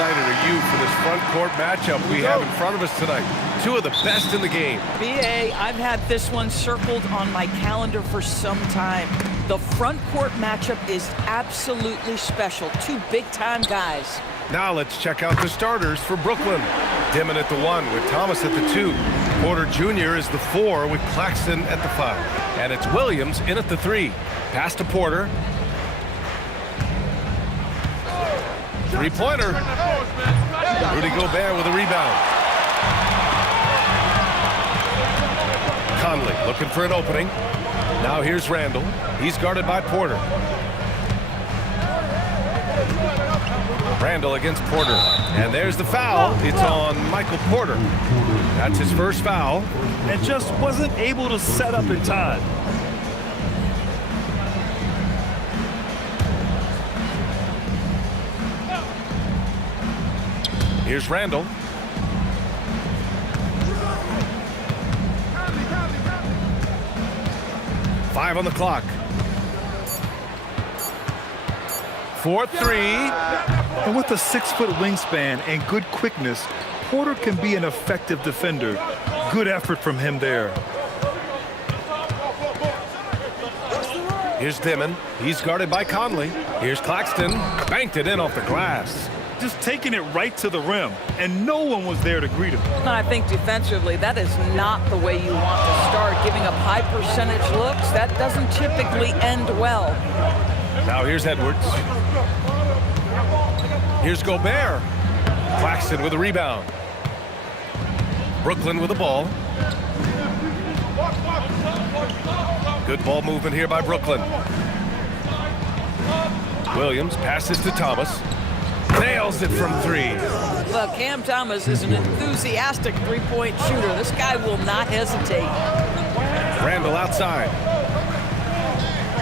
excited are you for this front court matchup we have in front of us tonight? Two of the best in the game. BA, I've had this one circled on my calendar for some time. The front court matchup is absolutely special. Two big-time guys. Now let's check out the starters for Brooklyn. Dimon at the 1 with Thomas at the 2. Porter Jr. is the 4 with Claxton at the 5. And it's Williams in at the 3. Pass to Porter. Three-pointer. Rudy Gobert with a rebound. Conley looking for an opening. Now here's Randall. He's guarded by Porter. Randall against Porter. And there's the foul. It's on Michael Porter. That's his first foul. And just wasn't able to set up in time. Here's Randall. Five on the clock. 4-3. And with a 6-foot wingspan and good quickness, Porter can be an effective defender. Good effort from him there. Here's Dimon. He's guarded by Conley. Here's Claxton. Banked it in off the glass. Just taking it right to the rim, and no one was there to greet him. I think defensively, that is not the way you want to start. Giving up high percentage looks, that doesn't typically end well. Now here's Edwards. Here's Gobert. Claxton with a rebound. Brooklyn with the ball. Good ball movement here by Brooklyn. Williams passes to Thomas. Nails it from 3. Look, Cam Thomas is an enthusiastic three-point shooter. This guy will not hesitate. Randall outside.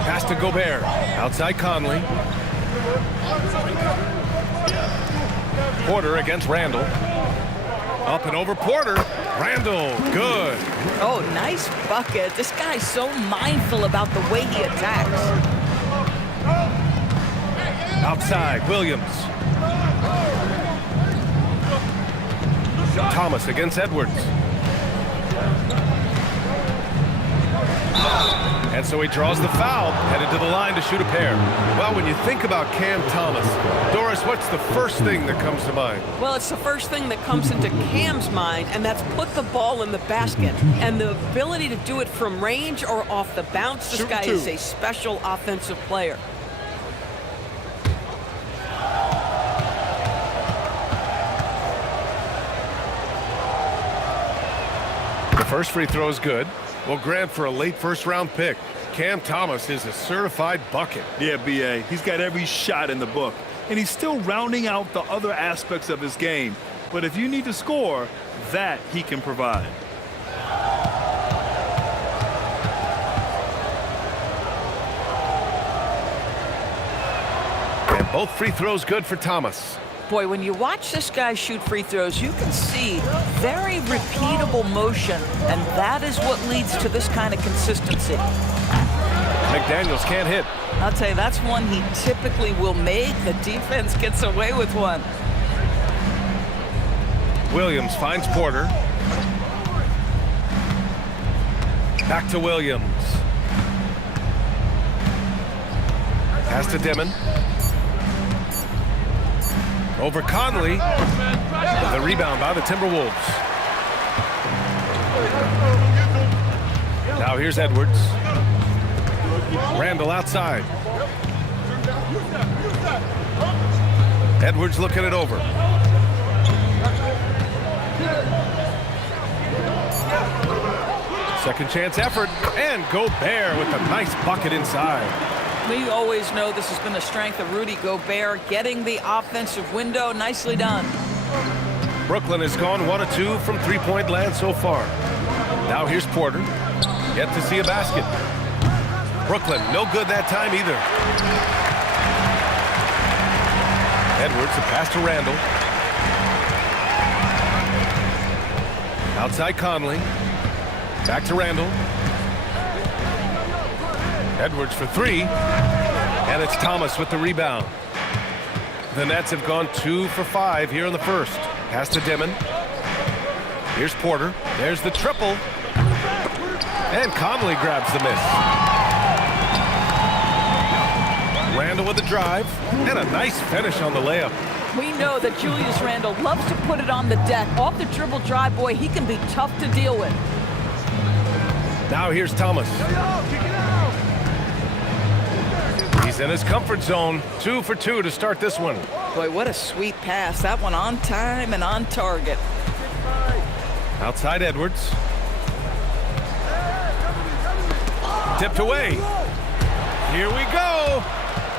Pass to Gobert. Outside Conley. Porter against Randall. Up and over Porter. Randall, good. Oh, nice bucket. This guy's so mindful about the way he attacks. Outside, Williams. Thomas against Edwards. And so he draws the foul, headed to the line to shoot a pair. Well, when you think about Cam Thomas, Doris, what's the first thing that comes to mind? Well, it's the first thing that comes into Cam's mind, and that's put the ball in the basket. And the ability to do it from range or off the bounce, this guy is a special offensive player. The first free throw is good. Well, Grant, for a late first-round pick, Cam Thomas is a certified bucket. Yeah, B.A., he's got every shot in the book. And he's still rounding out the other aspects of his game. But if you need to score, that he can provide. And both free throws good for Thomas. Boy, when you watch this guy shoot free throws, you can see very repeatable motion, and that is what leads to this kind of consistency. McDaniels can't hit. I'll tell you, that's one he typically will make. The defense gets away with one. Williams finds Porter. Back to Williams. Pass to Dimon. Over Conley. The rebound by the Timberwolves. Now here's Edwards. Randall outside. Edwards looking it over. Second chance effort, and Gobert with a nice bucket inside. We always know this has been the strength of Rudy Gobert, getting the offensive window. Nicely done. Brooklyn has gone 1 of 2 from three-point land so far. Now here's Porter. Yet to see a basket. Brooklyn, no good that time either. Edwards, a pass to Randall. Outside Conley. Back to Randall. Edwards for 3. And it's Thomas with the rebound. The Nets have gone 2 for 5 here in the first. Pass to Dimon. Here's Porter. There's the triple. And Conley grabs the miss. Randle with the drive. And a nice finish on the layup. We know that Julius Randle loves to put it on the deck. Off the dribble drive, boy, he can be tough to deal with. Now here's Thomas. He's in his comfort zone. 2 for 2 to start this one. Boy, what a sweet pass. That one on time and on target. Outside Edwards. Tipped away. Here we go.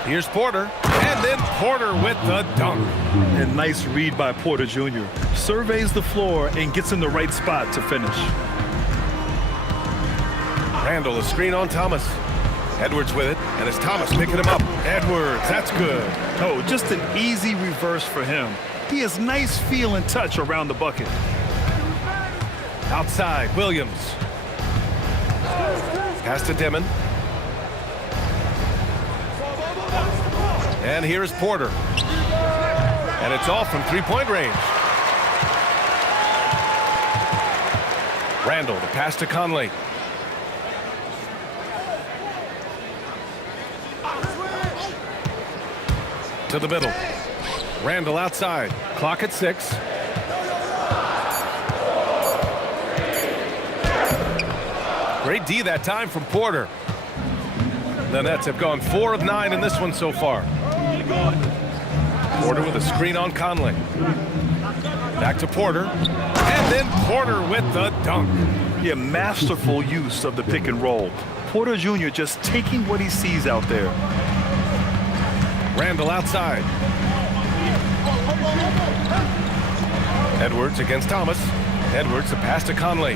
Here's Porter. And then Porter with the dunk. And nice read by Porter Jr. Surveys the floor and gets in the right spot to finish. Randle, a screen on Thomas. Edwards with it, and it's Thomas picking him up. Edwards, that's good. Oh, just an easy reverse for him. He has nice feel and touch around the bucket. Outside, Williams. Pass to Dimon. And here is Porter. And it's off from three-point range. Randle, the pass to Conley. To the middle. Randle outside. Clock at 6. Great D that time from Porter. The Nets have gone 4 of 9 in this one so far. Porter with a screen on Conley. Back to Porter. And then Porter with the dunk. Yeah, masterful use of the pick and roll. Porter Jr. just taking what he sees out there. Randle outside. Edwards against Thomas. Edwards, the pass to Conley.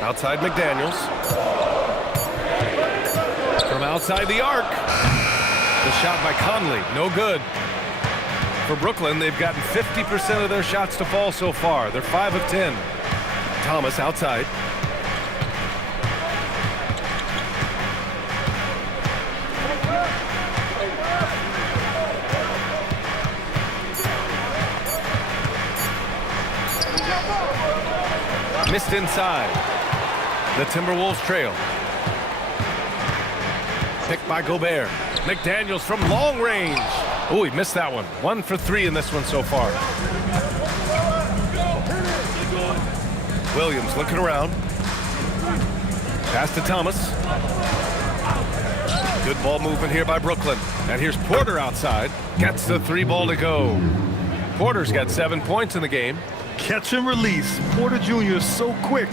Outside McDaniels. From outside the arc. The shot by Conley, no good. For Brooklyn, they've gotten 50% of their shots to fall so far. They're 5 of 10. Thomas outside. Missed inside. The Timberwolves trail. Picked by Gobert. McDaniels from long range. Oh, he missed that one. 1 for 3 in this one so far. Williams looking around. Pass to Thomas. Good ball movement here by Brooklyn. And here's Porter outside. Gets the 3 ball to go. Porter's got 7 points in the game. Catch and release. Porter Jr. is so quick.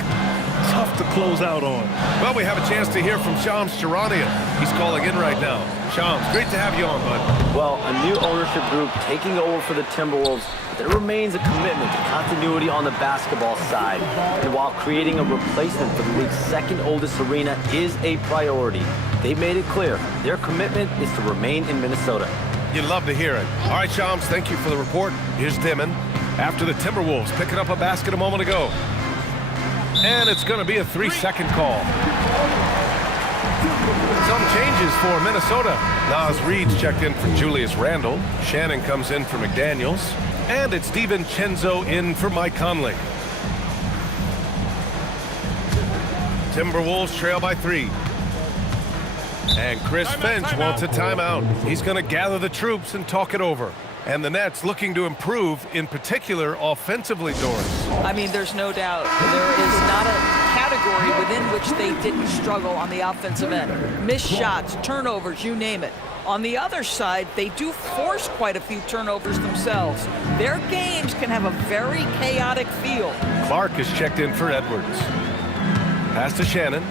Tough to close out on. Well, we have a chance to hear from Shams Charania. He's calling in right now. Shams, great to have you on, bud. Well, a new ownership group taking over for the Timberwolves. There remains a commitment to continuity on the basketball side. And while creating a replacement for the league's second oldest arena is a priority, they've made it clear their commitment is to remain in Minnesota. You'd love to hear it. All right, Shams, thank you for the report. Here's Dimon after the Timberwolves picking up a basket a moment ago. And it's going to be a 3-second call. Some changes for Minnesota. Nas Reed's checked in for Julius Randle. Shannon comes in for McDaniels. And it's DiVincenzo in for Mike Conley. Timberwolves trail by 3. And Chris Finch wants a timeout. He's going to gather the troops and talk it over. And the Nets looking to improve, in particular, offensively, Doris. I mean, there's no doubt. There is not a category within which they didn't struggle on the offensive end. Missed shots, turnovers, you name it. On the other side, they do force quite a few turnovers themselves. Their games can have a very chaotic feel. Clark is checked in for Edwards. Pass to Shannon.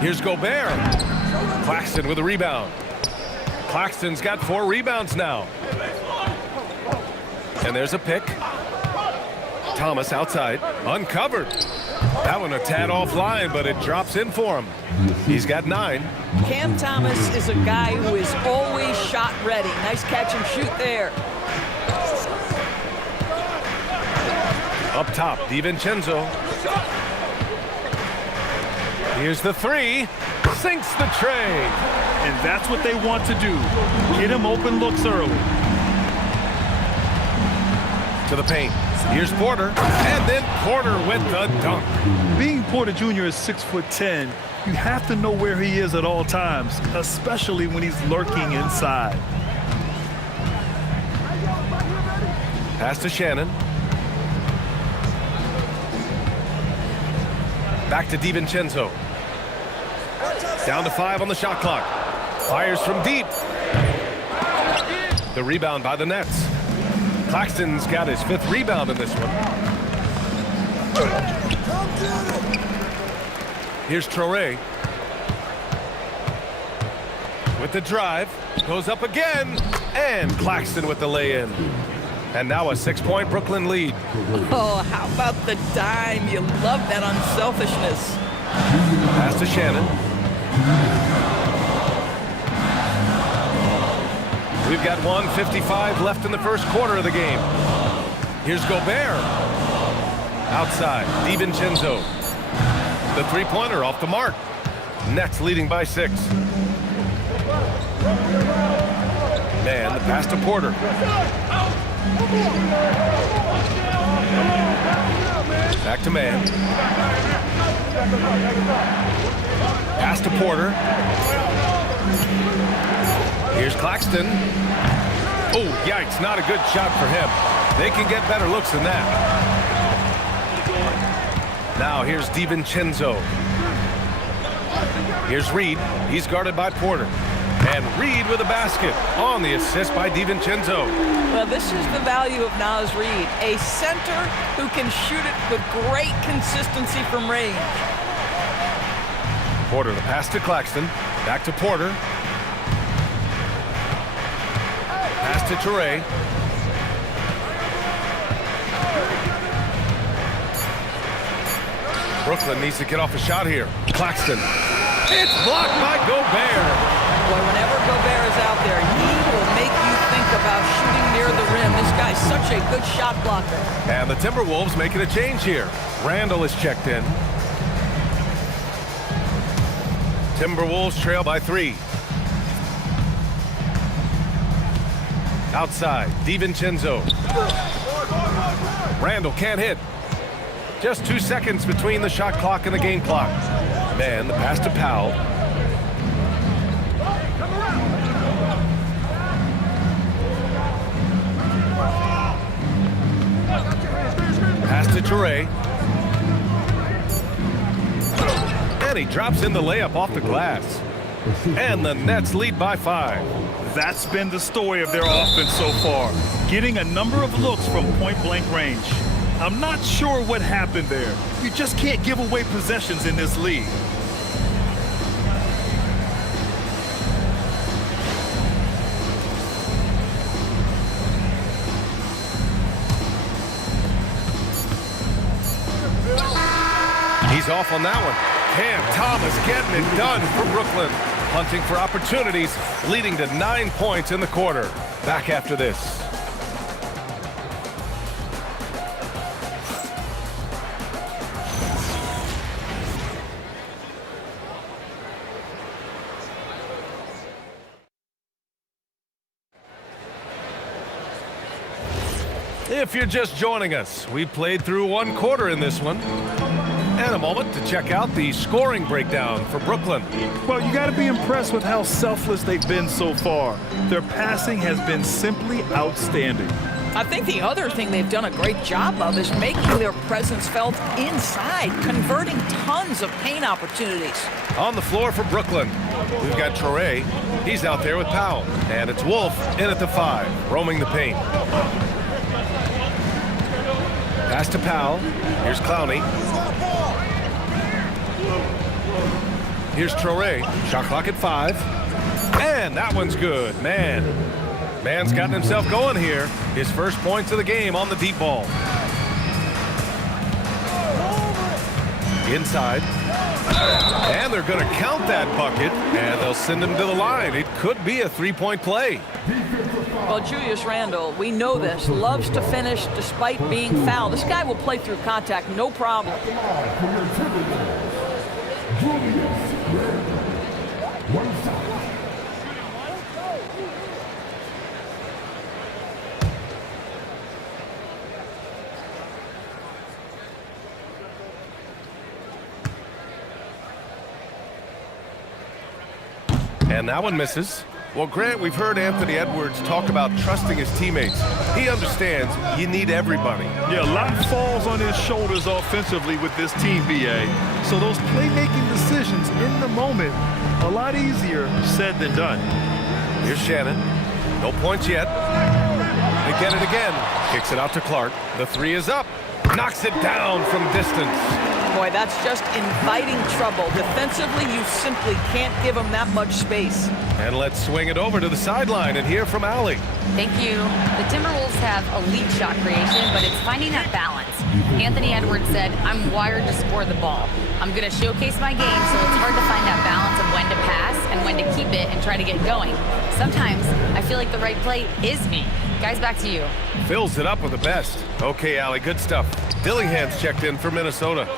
Here's Gobert. Claxton with a rebound. Claxton's got 4 rebounds now. And there's a pick. Thomas outside, uncovered. That one a tad offline, but it drops in for him. He's got 9. Cam Thomas is a guy who is always shot ready. Nice catch and shoot there. Up top, DiVincenzo. Here's the 3. sinks the tray. And that's what they want to do. Get him open looks early. To the paint. Here's Porter. And then Porter with the dunk. Being Porter Jr. is 6'10", you have to know where he is at all times, especially when he's lurking inside. Pass to Shannon. Back to DiVincenzo. Down to 5 on the shot clock. Fires from deep. The rebound by the Nets. Claxton's got his 5th rebound in this one. Here's Traore. With the drive. Goes up again. And Claxton with the lay-in. And now a 6-point Brooklyn lead. Oh, how about the dime? You love that unselfishness. Pass to Shannon. We've got 1:55 left in the first quarter of the game. Here's Gobert. Outside, DiVincenzo. The three-pointer off the mark. Nets leading by 6. Man, the pass to Porter. Back to man. Pass to Porter. Here's Claxton. Oh, yikes, not a good shot for him. They can get better looks than that. Now here's DiVincenzo. Here's Reed. He's guarded by Porter. And Reed with a basket on the assist by DiVincenzo. Well, this is the value of Naz Reid, a center who can shoot it with great consistency from range. Porter, the pass to Claxton. Back to Porter. Pass to Toure. Brooklyn needs to get off a shot here. Claxton. It's blocked by Gobert. Boy, whenever Gobert is out there, he will make you think about shooting near the rim. This guy's such a good shot blocker. And the Timberwolves making a change here. Randall is checked in. Timberwolves trail by 3. Outside, DiVincenzo. Randall can't hit. Just 2 seconds between the shot clock and the game clock. Man, the pass to Powell. Pass to Toure. And he drops in the layup off the glass. And the Nets lead by 5. That's been the story of their offense so far, getting a number of looks from point-blank range. I'm not sure what happened there. You just can't give away possessions in this league. He's off on that one. Cam Thomas getting it done for Brooklyn. Hunting for opportunities, leading to 9 points in the quarter. Back after this. If you're just joining us, we played through 1 quarter in this one. And a moment to check out the scoring breakdown for Brooklyn. Well, you got to be impressed with how selfless they've been so far. Their passing has been simply outstanding. I think the other thing they've done a great job of is making their presence felt inside, converting tons of paint opportunities. On the floor for Brooklyn, we've got Traore. He's out there with Powell. And it's Wolf in at the 5, roaming the paint. Pass to Powell. Here's Clowney. Here's Traore. Shot clock at 5. And that one's good. Man's gotten himself going here. His first points of the game on the deep ball. Inside. And they're going to count that bucket. And they'll send him to the line. It could be a 3-point play. Well, Julius Randle, we know this, loves to finish despite being fouled. This guy will play through contact, no problem. And that one misses. Well, Grant, we've heard Anthony Edwards talk about trusting his teammates. He understands you need everybody. Yeah, a lot falls on his shoulders offensively with this team, BA. So those playmaking decisions in the moment, a lot easier said than done. Here's Shannon. No points yet. They get it again. Kicks it out to Clark. The three is up. Knocks it down from distance. Boy, that's just inviting trouble. Defensively, you simply can't give them that much space. And let's swing it over to the sideline and hear from Allie. Thank you. The Timberwolves have elite shot creation, but it's finding that balance. Anthony Edwards said, I'm wired to score the ball. I'm going to showcase my game, so it's hard to find that balance of when to pass and when to keep it and try to get going. Sometimes I feel like the right play is me. Guys, back to you. Fills it up with the best. Okay, Allie, good stuff. Dillingham's checked in for Minnesota.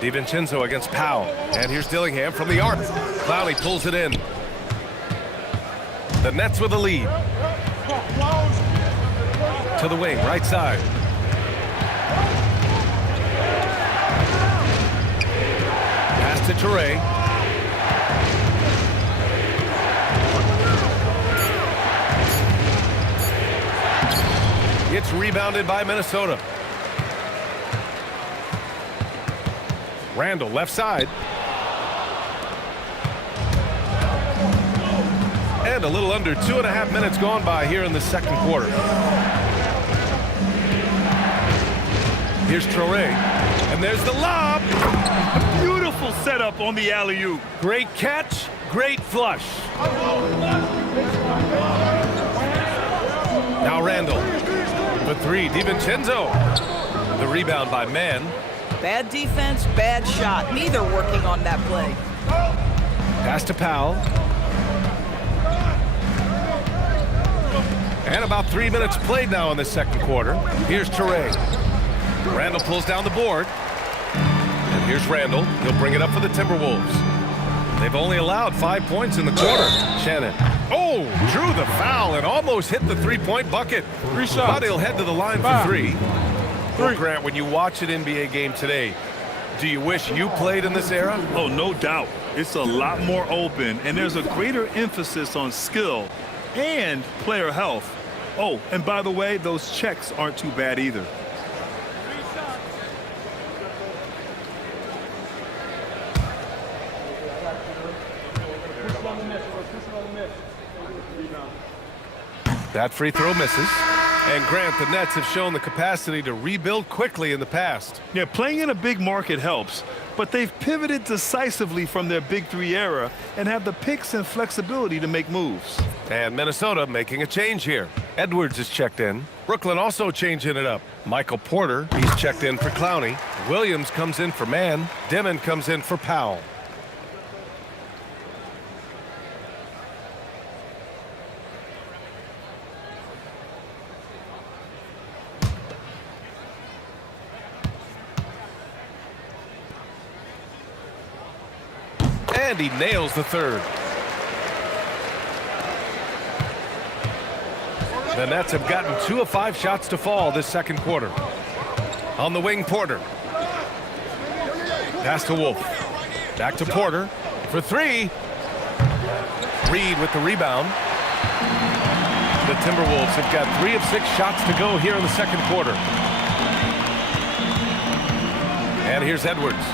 DiVincenzo against Powell. And here's Dillingham from the arc. Clowney pulls it in. The Nets with a lead. To the wing, right side. Pass to Toure. It's rebounded by Minnesota. Randall, left side. And a little under 2.5 minutes gone by here in the second quarter. Here's Toure. And there's the lob. Beautiful setup on the alley-oop. Great catch, great flush. Now Randall. For three, DiVincenzo. The rebound by Mann. Bad defense, bad shot. Neither working on that play. Pass to Powell. And about 3 minutes played now in the second quarter. Here's Toure. Randall pulls down the board. And here's Randall. He'll bring it up for the Timberwolves. They've only allowed 5 points in the quarter. Shannon. Oh, drew the foul and almost hit the three-point bucket. But he'll head to the line for three. Well, Grant, when you watch an NBA game today, do you wish you played in this era? Oh, no doubt. It's a lot more open, and there's a greater emphasis on skill and player health. Oh, and by the way, those checks aren't too bad either. That free throw misses. And Grant, the Nets have shown the capacity to rebuild quickly in the past. Yeah, playing in a big market helps, but they've pivoted decisively from their Big Three era and have the picks and flexibility to make moves. And Minnesota making a change here. Edwards is checked in. Brooklyn also changing it up. Michael Porter, he's checked in for Clowney. Williams comes in for Mann. Dimon comes in for Powell. And he nails the third. The Nets have gotten 2 of 5 shots to fall this second quarter. On the wing, Porter. Pass to Wolf. Back to Porter for three. Reed with the rebound. The Timberwolves have got 3 of 6 shots to go here in the second quarter. And here's Edwards.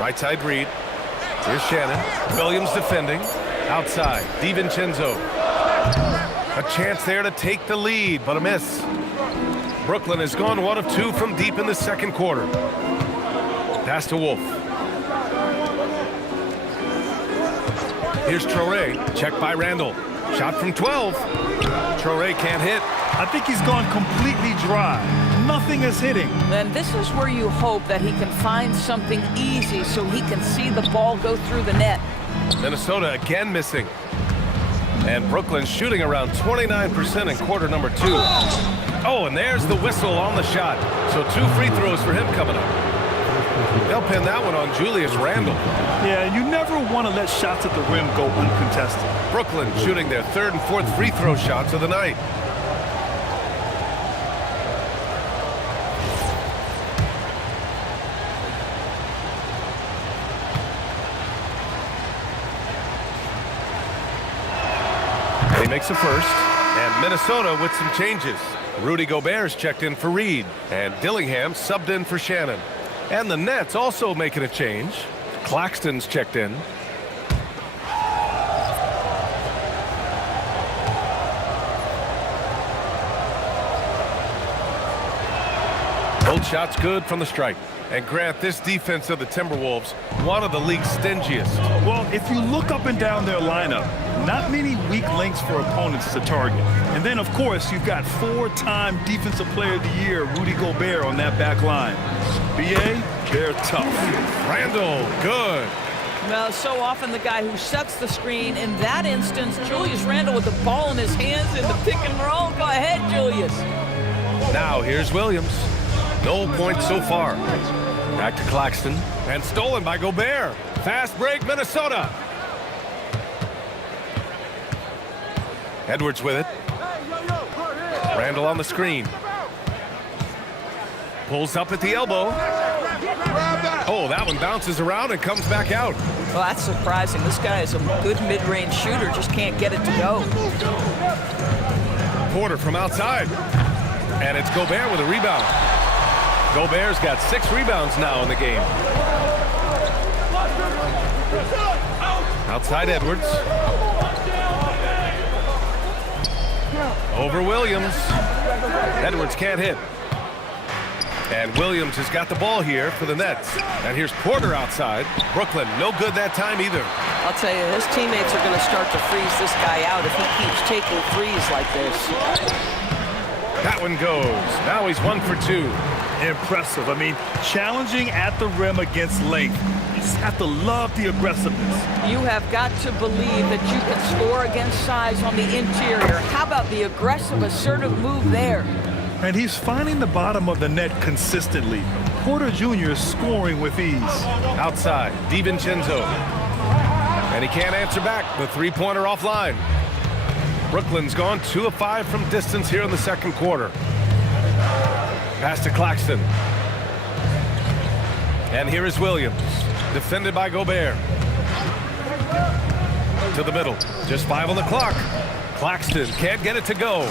Right side Reed. Here's Shannon. Williams defending. Outside. DiVincenzo. A chance there to take the lead, but a miss. Brooklyn has gone 1 of 2 from deep in the second quarter. Pass to Wolf. Here's Toure. Checked by Randall. Shot from 12. Toure can't hit. I think he's gone completely dry. Nothing is hitting. Then this is where you hope that he can find something easy so he can see the ball go through the net. Minnesota again missing. And Brooklyn shooting around 29% in quarter number 2. Oh, and there's the whistle on the shot. So 2 free throws for him coming up. They'll pin that one on Julius Randle. Yeah, you never want to let shots at the rim go uncontested. Brooklyn shooting their 3rd and 4th free throw shots of the night. makes a first. And Minnesota with some changes. Rudy Gobert's checked in for Reed. And Dillingham subbed in for Shannon. And the Nets also making a change. Claxton's checked in. Both shots good from the stripe. And Grant, this defense of the Timberwolves, one of the league's stingiest. Well, if you look up and down their lineup, not many weak links for opponents to target. And then, of course, you've got 4-time Defensive Player of the Year, Rudy Gobert, on that back line. BA, they're tough. Randall, good. Well, so often the guy who sets the screen. In that instance, Julius Randle with the ball in his hands in the pick and roll. Go ahead, Julius. Now here's Williams. No points so far. Back to Claxton. And stolen by Gobert. Fast break, Minnesota. Edwards with it. Randall on the screen. Pulls up at the elbow. Oh, that one bounces around and comes back out. Well, that's surprising. This guy is a good mid-range shooter, just can't get it to go. Porter from outside. And it's Gobert with a rebound. Gobert's got 6 rebounds now in the game. Outside Edwards. Over Williams. Edwards can't hit. And Williams has got the ball here for the Nets. And here's Porter outside. Brooklyn, no good that time either. I'll tell you, his teammates are going to start to freeze this guy out if he keeps taking threes like this. That one goes. Now he's 1 for 2. Impressive. I mean, challenging at the rim against length. You just have to love the aggressiveness. You have got to believe that you can score against size on the interior. How about the aggressive, assertive move there? And he's finding the bottom of the net consistently. Porter Jr. is scoring with ease. Outside, DiVincenzo. And he can't answer back. The three-pointer offline. Brooklyn's gone 2 of 5 from distance here in the second quarter. Pass to Claxton. And here is Williams. Defended by Gobert. To the middle. Just 5 on the clock. Claxton can't get it to go.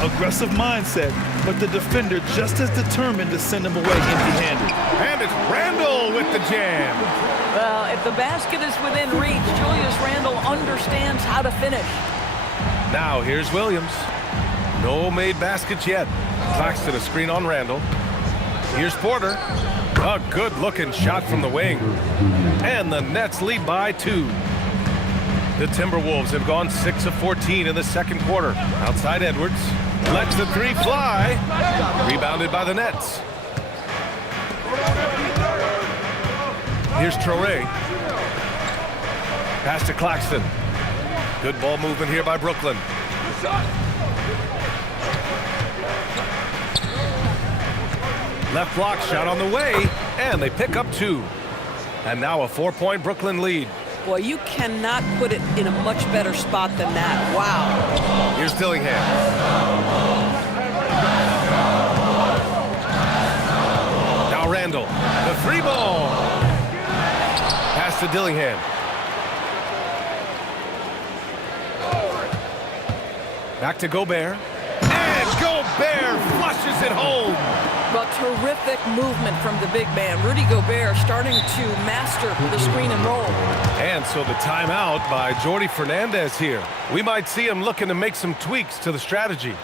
Aggressive mindset, but the defender just as determined to send him away empty-handed. And it's Randall with the jam. Well, if the basket is within reach, Julius Randle understands how to finish. Now here's Williams. No made baskets yet. Claxton a screen on Randall. Here's Porter. A good-looking shot from the wing. And the Nets lead by 2. The Timberwolves have gone 6 of 14 in the second quarter. Outside Edwards. Lets the 3 fly. Rebounded by the Nets. Here's Traoré. Pass to Claxton. Good ball movement here by Brooklyn. Left block shot on the way, and they pick up 2. And now a 4-point Brooklyn lead. Boy, you cannot put it in a much better spot than that. Wow. Here's Dillingham. Now Randall. The 3 ball. Pass to Dillingham. Back to Gobert. And Gobert flushes it home. But terrific movement from the big man. Rudy Gobert starting to master the screen and roll. And so the timeout by Jordi Fernandez here. We might see him looking to make some tweaks to the strategy.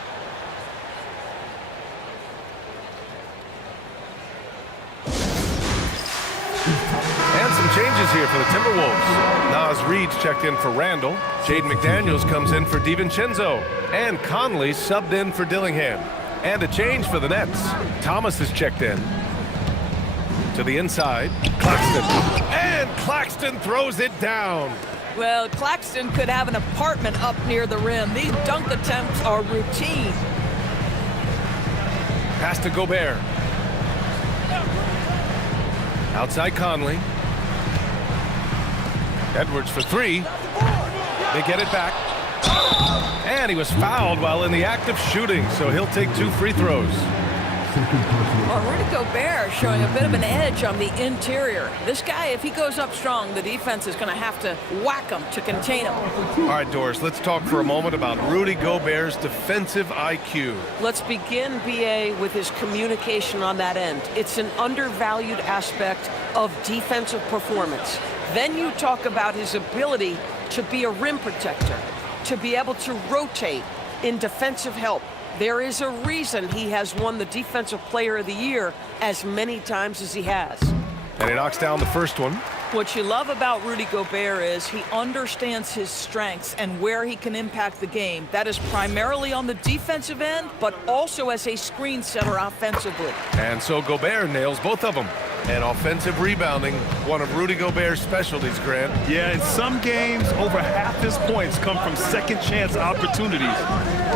And some changes here for the Timberwolves. Nas Reed's checked in for Randall. Jaden McDaniels comes in for DiVincenzo. And Conley subbed in for Dillingham. And a change for the Nets. Thomas is checked in. To the inside. Claxton. And Claxton throws it down. Well, Claxton could have an apartment up near the rim. These dunk attempts are routine. Pass to Gobert. Outside Conley. Edwards for 3. They get it back. And he was fouled while in the act of shooting, so he'll take 2 free throws. Well, Rudy Gobert showing a bit of an edge on the interior. This guy, if he goes up strong, the defense is going to have to whack him to contain him. All right, Doris, let's talk for a moment about Rudy Gobert's defensive IQ. Let's begin, BA, with his communication on that end. It's an undervalued aspect of defensive performance. Then you talk about his ability to be a rim protector, to be able to rotate in defensive help. There is a reason he has won the Defensive Player of the Year as many times as he has. And he knocks down the first one. What you love about Rudy Gobert is he understands his strengths and where he can impact the game. That is primarily on the defensive end, but also as a screen setter offensively. And so Gobert nails both of them. And offensive rebounding, one of Rudy Gobert's specialties, Grant. Yeah, in some games, over half his points come from second chance opportunities.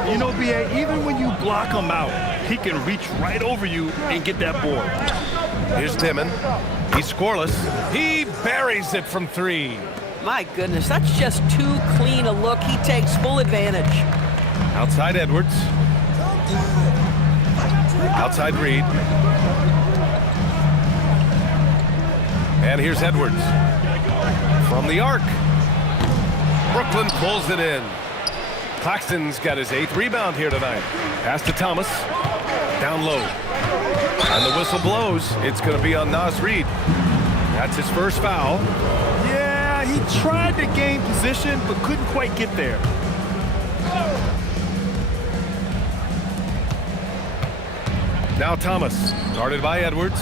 You know, BA, even when you block him out, he can reach right over you and get that board. Here's Dimon. He's scoreless. He buries it from three. My goodness, that's just too clean a look. He takes full advantage. Outside Edwards. Outside Reed. And here's Edwards. From the arc. Brooklyn pulls it in. Claxton's got his 8th rebound here tonight. Pass to Thomas. Down low. And the whistle blows. It's going to be on Naz Reid. That's his first foul. Yeah, he tried to gain position, but couldn't quite get there. Now Thomas, guarded by Edwards.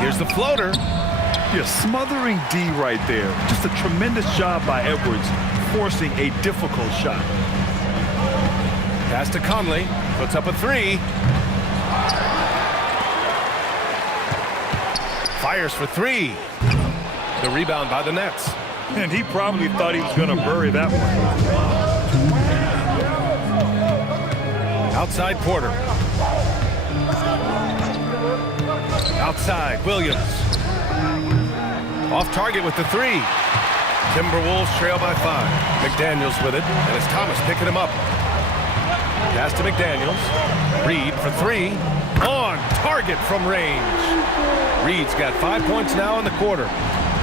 Here's the floater. Yeah, smothering D right there. Just a tremendous job by Edwards, forcing a difficult shot. Pass to Conley. Puts up a 3. Fires for 3. The rebound by the Nets. And he probably thought he was going to bury that one. Outside Porter. Outside Williams. Off target with the 3. Timberwolves trail by 5. McDaniels with it, and it's Thomas picking him up. Pass to McDaniels. Reed for 3. On target from range. Reed's got 5 points now in the quarter.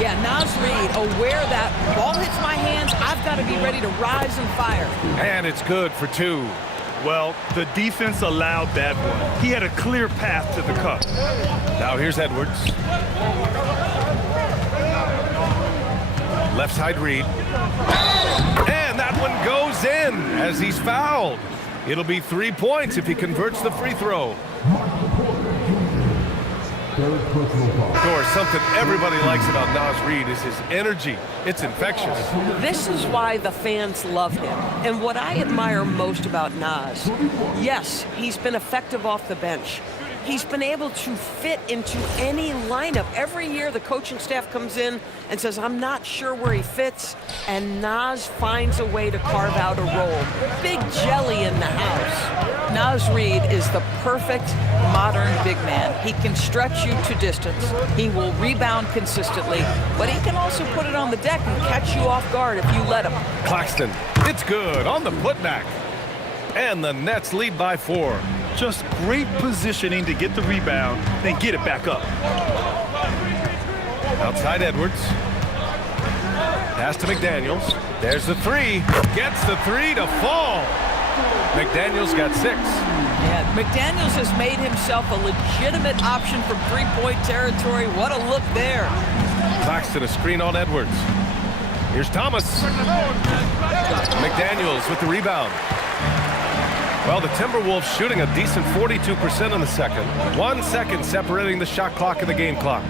Yeah, Naz Reid, aware that ball hits my hands, I've got to be ready to rise and fire. And it's good for 2. Well, the defense allowed that one. He had a clear path to the cup. Now here's Edwards. Left side Reed. And that one goes in as he's fouled. It'll be 3 points if he converts the free throw. Of course, something everybody likes about Naz Reid is his energy. It's infectious. This is why the fans love him. And what I admire most about Naz, yes, he's been effective off the bench. He's been able to fit into any lineup. Every year the coaching staff comes in and says, I'm not sure where he fits, and Naz finds a way to carve out a role. Big jelly in the house. Naz Reid is the perfect modern big man. He can stretch you to distance. He will rebound consistently, but he can also put it on the deck and catch you off guard if you let him. Claxton, it's good on the putback. And the Nets lead by 4. Just great positioning to get the rebound, then get it back up. Outside Edwards. Pass to McDaniels. There's the 3. Gets the 3 to fall. McDaniels got 6. Yeah, McDaniels has made himself a legitimate option from three-point territory. What a look there. Claxton a screen on Edwards. Here's Thomas. McDaniels with the rebound. Well, the Timberwolves shooting a decent 42% in the second. 1 second separating the shot clock and the game clock.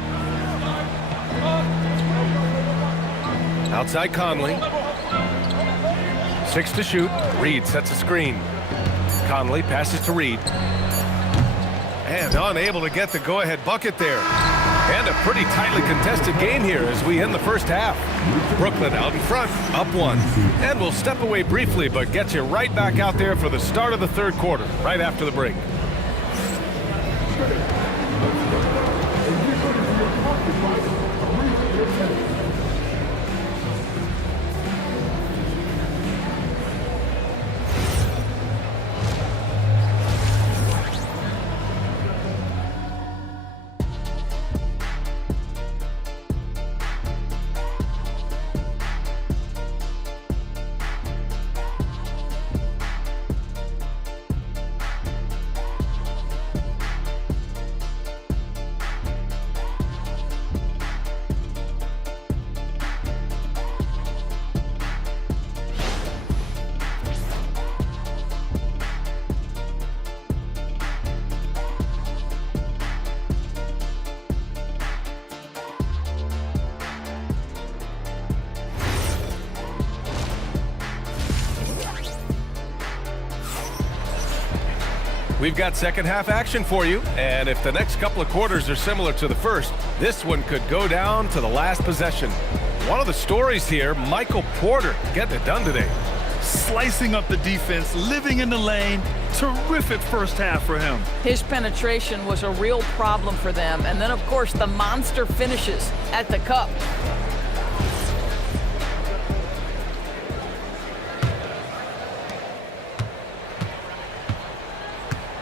Outside Conley. 6 to shoot. Reed sets a screen. Conley passes to Reed. And unable to get the go-ahead bucket there. And a pretty tightly contested game here as we end the first half. Brooklyn out in front, up 1. And we'll step away briefly, but get you right back out there for the start of the third quarter, right after the break. We've got second half action for you, and if the next couple of quarters are similar to the first, this one could go down to the last possession. One of the stories here, Michael Porter getting it done today. Slicing up the defense, living in the lane. Terrific first half for him. His penetration was a real problem for them. And then, of course, the monster finishes at the cup.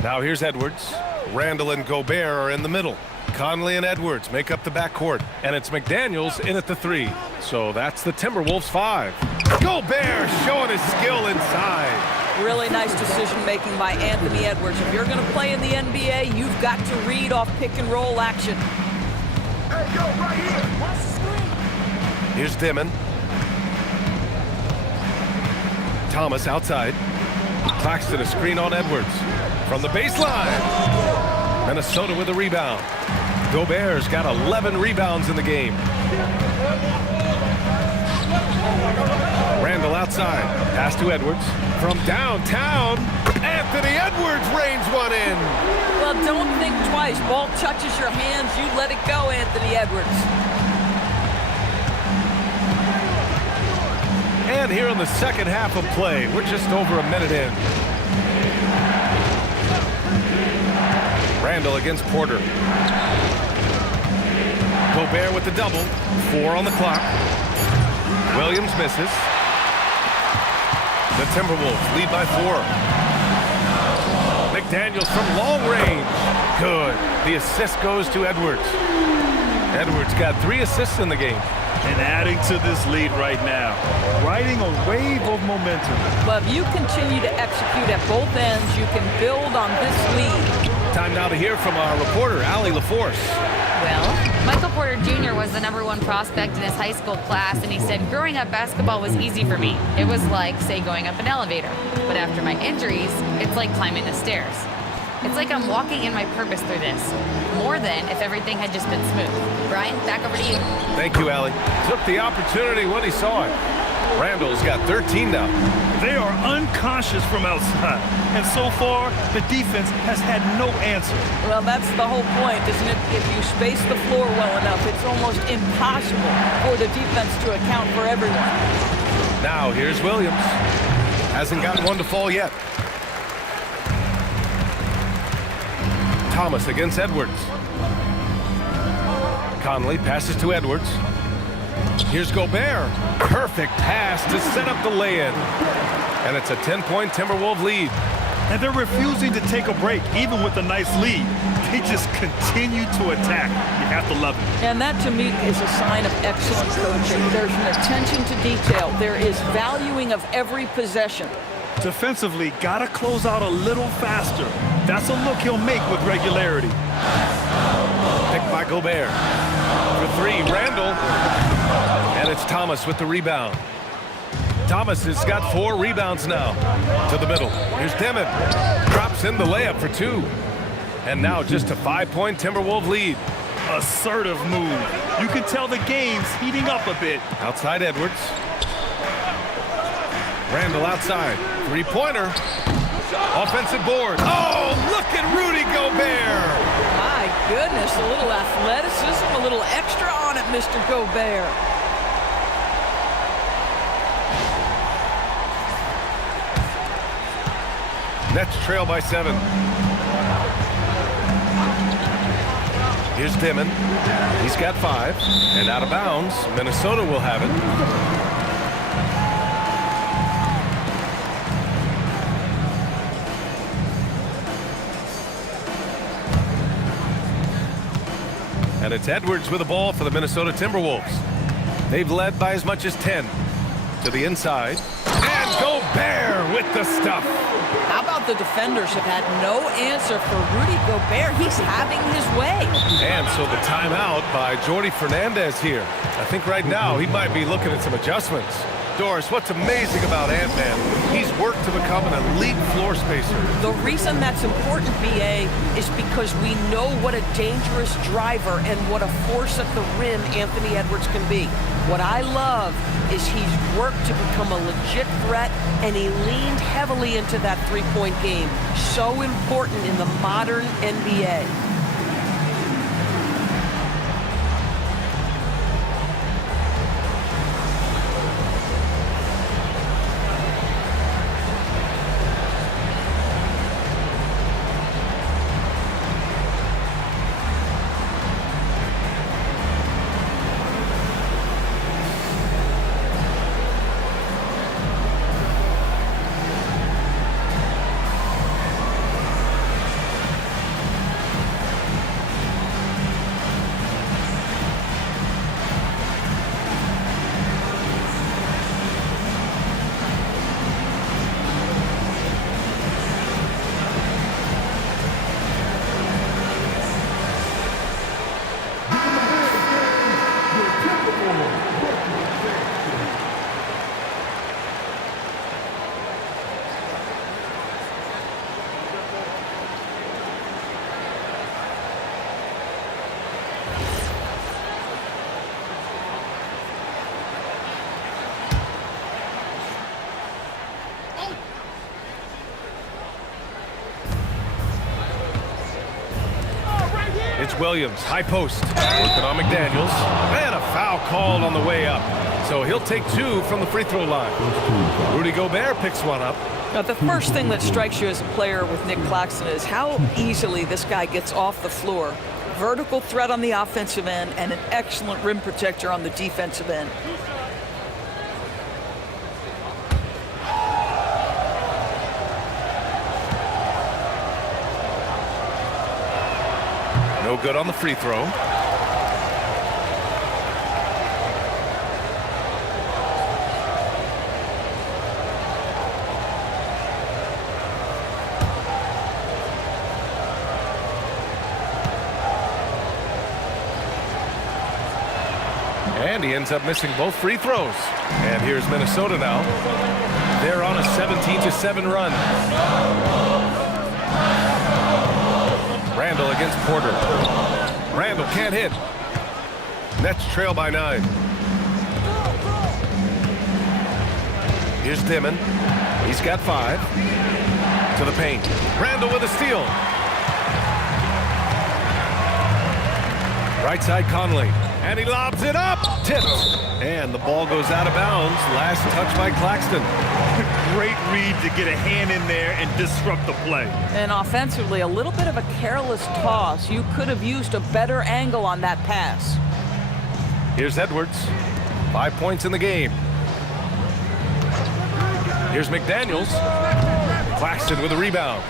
Now here's Edwards. Randall and Gobert are in the middle. Conley and Edwards make up the backcourt. And it's McDaniels in at the 3. So that's the Timberwolves 5. Gobert showing his skill inside. Really nice decision-making by Anthony Edwards. If you're going to play in the NBA, you've got to read off pick-and-roll action. Hey, yo, right here. Watch the screen. Here's Dimon. Thomas outside. Claxton a screen on Edwards. From the baseline. Minnesota with a rebound. Gobert's got 11 rebounds in the game. Randall outside. Pass to Edwards. From downtown, Anthony Edwards rains one in. Well, don't think twice. Ball touches your hands, you let it go, Anthony Edwards. And here in the second half of play, we're just over a minute in. Randall against Porter. Gobert with the double. 4 on the clock. Williams misses. The Timberwolves lead by 4. McDaniels from long range. Good. The assist goes to Edwards. Edwards got 3 assists in the game. And adding to this lead right now. Riding a wave of momentum. Well, if you continue to execute at both ends, you can build on this lead. Time now to hear from our reporter, Allie LaForce. Well, Michael Porter Jr. was the #1 prospect in his high school class, and he said, growing up, basketball was easy for me. It was like, say, going up an elevator. But after my injuries, it's like climbing the stairs. It's like I'm walking in my purpose through this, more than if everything had just been smooth. Brian, back over to you. Thank you, Allie. Took the opportunity when he saw it. Randall's got 13 now. They are unconscious from outside. And so far, the defense has had no answer. Well, that's the whole point, isn't it? If you space the floor well enough, it's almost impossible for the defense to account for everyone. Now here's Williams. Hasn't gotten one to fall yet. Thomas against Edwards. Conley passes to Edwards. Here's Gobert. Perfect pass to set up the lay-in. And it's a 10-point Timberwolves lead. And they're refusing to take a break, even with a nice lead. They just continue to attack. You have to love it. And that, to me, is a sign of excellent coaching. There's an attention to detail. There is valuing of every possession. Defensively, gotta close out a little faster. That's a look he'll make with regularity. Picked by Gobert. For 3, Randall. And it's Thomas with the rebound. Thomas has got 4 rebounds now. To the middle. Here's Dimon. Drops in the layup for 2. And now just a 5-point Timberwolves lead. Assertive move. You can tell the game's heating up a bit. Outside Edwards. Randall outside. 3-pointer. Offensive board. Oh, look at Rudy Gobert. My goodness, a little athleticism, a little extra on it, Mr. Gobert. Nets trail by 7. Here's Dimon. He's got 5. And out of bounds, Minnesota will have it. And it's Edwards with the ball for the Minnesota Timberwolves. They've led by as much as 10. To the inside. And Gobert with the stuff. How about the defenders have had no answer for Rudy Gobert? He's having his way. And so the timeout by Jordi Fernandez here. I think right now he might be looking at some adjustments. Doris, what's amazing about Ant-Man, he's worked to become an elite floor spacer. The reason that's important, BA, is because we know what a dangerous driver and what a force at the rim Anthony Edwards can be. What I love is he's worked to become a legit threat, and he leaned heavily into that three-point game. So important in the modern NBA. It's Williams, high post, working on McDaniels, and a foul called on the way up. So he'll take two from the free throw line. Rudy Gobert picks one up. Now, the first thing that strikes you as a player with Nick Claxton is how easily this guy gets off the floor. Vertical threat on the offensive end and an excellent rim protector on the defensive end. No good on the free throw. And he ends up missing both free throws. And here's Minnesota now. They're on a 17-7 run. Randall against Porter. Randall can't hit. Nets trail by 9. Here's Dimon. He's got 5. To the paint. Randall with a steal. Right side Conley. And he lobs it up. Tipped. And the ball goes out of bounds. Last touch by Claxton. Great read to get a hand in there and disrupt the play. And offensively, a little bit of a careless toss. You could have used a better angle on that pass. Here's Edwards. 5 points in the game. Here's McDaniels. Claxton with a rebound.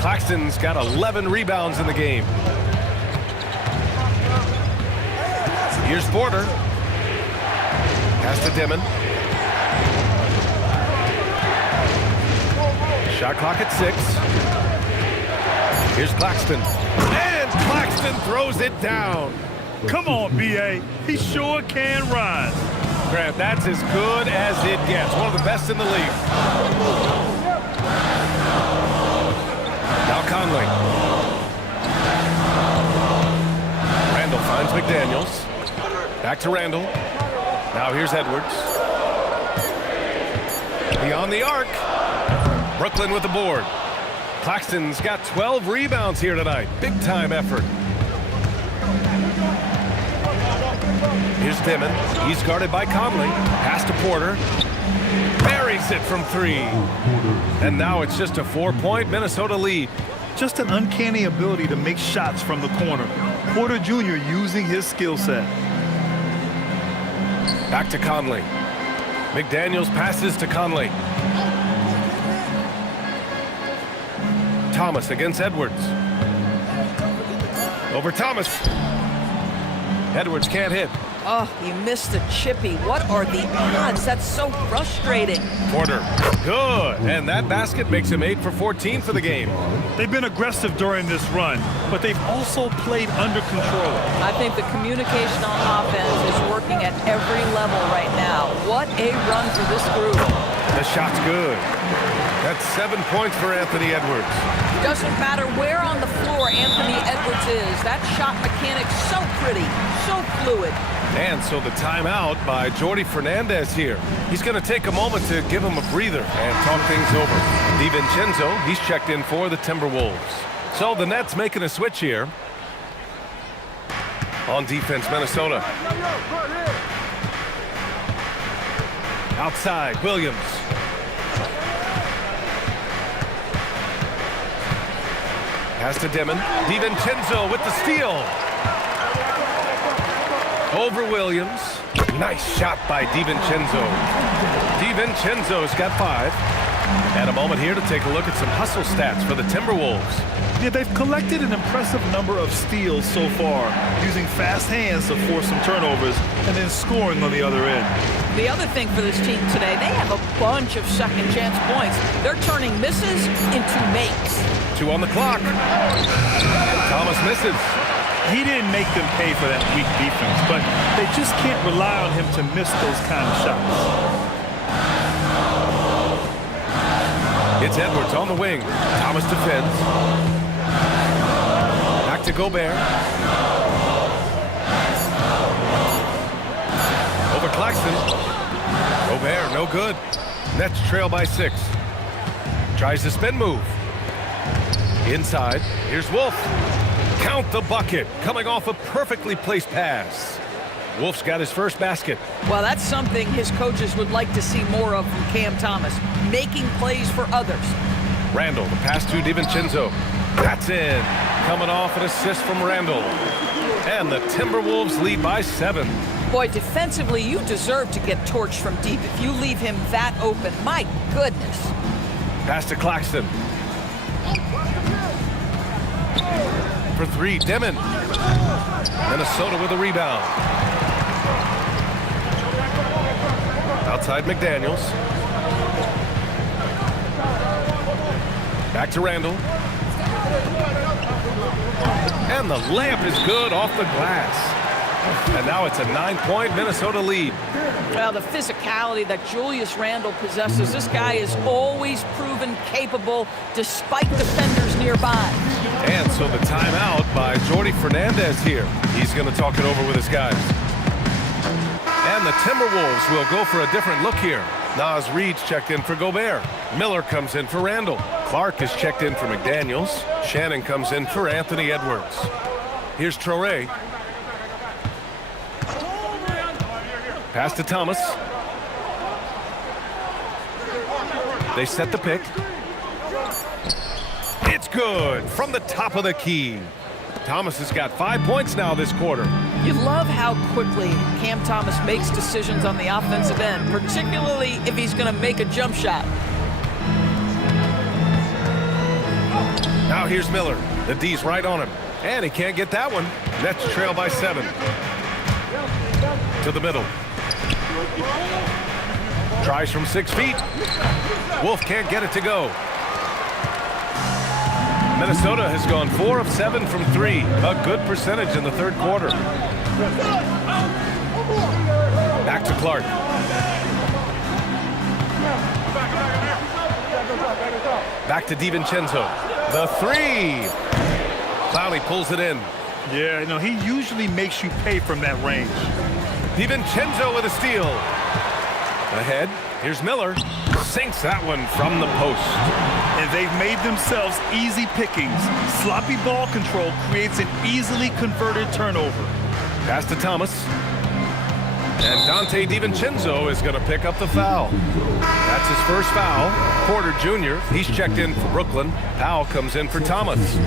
Claxton's got 11 rebounds in the game. Here's Porter. Pass to Dimon. Shot clock at 6. Here's Claxton. And Claxton throws it down. Come on, B.A. He sure can rise. Grant, that's as good as it gets. One of the best in the league. Now Conley. Randall finds McDaniels. Back to Randall. Now here's Edwards. Beyond the arc. Brooklyn with the board. Claxton's got 12 rebounds here tonight. Big time effort. Here's Dimon. He's guarded by Conley. Pass to Porter. Buries it from 3. And now it's just a 4-point Minnesota lead. Just an uncanny ability to make shots from the corner. Porter Jr. using his skill set. Back to Conley. McDaniels passes to Conley. Thomas against Edwards. Over Thomas. Edwards can't hit. Oh, he missed the chippy. What are the odds? That's so frustrating. Porter, good. And that basket makes him 8 for 14 for the game. They've been aggressive during this run, but they've also played under control. I think the communication on offense is working at every level right now. What a run for this group. The shot's good. That's 7 points for Anthony Edwards. Doesn't matter where on the floor Anthony Edwards is. That shot mechanic's so pretty, so fluid. And so the timeout by Jordi Fernandez here. He's going to take a moment to give him a breather and talk things over. DiVincenzo, he's checked in for the Timberwolves. So the Nets making a switch here. On defense, Minnesota. Outside, Williams. Pass to Dimon. DiVincenzo with the steal. Over Williams. Nice shot by DiVincenzo. DiVincenzo's got 5. And a moment here to take a look at some hustle stats for the Timberwolves. Yeah, they've collected an impressive number of steals so far, using fast hands to force some turnovers and then scoring on the other end. The other thing for this team today, they have a bunch of second chance points. They're turning misses into makes. 2 on the clock. Thomas misses. He didn't make them pay for that weak defense, but they just can't rely on him to miss those kind of shots. It's Edwards on the wing. Thomas defends. Back to Gobert. Over Claxton. Gobert, no good. Nets trail by 6. Tries the spin move. Inside. Here's Wolf. Count the bucket. Coming off a perfectly placed pass. Wolf's got his first basket. Well, that's something his coaches would like to see more of from Cam Thomas, making plays for others. Randall, the pass to DiVincenzo. That's in. Coming off an assist from Randall. And the Timberwolves lead by 7. Boy, defensively, you deserve to get torched from deep if you leave him that open. My goodness. Pass to Claxton. For 3, Dimon. Minnesota with a rebound. Outside McDaniels. Back to Randall. And the layup is good off the glass. And now it's a 9-point Minnesota lead. Well, the physicality that Julius Randle possesses, this guy is always proven capable despite defenders nearby. And so the timeout by Jordi Fernandez here. He's going to talk it over with his guys. And the Timberwolves will go for a different look here. Naz Reid's checked in for Gobert. Miller comes in for Randall. Clark is checked in for McDaniels. Shannon comes in for Anthony Edwards. Here's Traoré. Pass to Thomas. They set the pick. It's good from the top of the key. Thomas has got 5 points now this quarter. You love how quickly Cam Thomas makes decisions on the offensive end, particularly if he's going to make a jump shot. Now here's Miller. The D's right on him. And he can't get that one. Nets trail by 7. To the middle. Tries from 6 feet. Wolf can't get it to go. Minnesota has gone 4 of 7 from 3. A good percentage in the third quarter. Back to Clark. Back to DiVincenzo. The 3. Clowney pulls it in. Yeah, you know, he usually makes you pay from that range. DiVincenzo with a steal. Ahead, here's Miller. Sinks that one from the post. And they've made themselves easy pickings. Sloppy ball control creates an easily converted turnover. Pass to Thomas. And Dante DiVincenzo is going to pick up the foul. That's his first foul. Porter Jr., he's checked in for Brooklyn. Powell comes in for Thomas.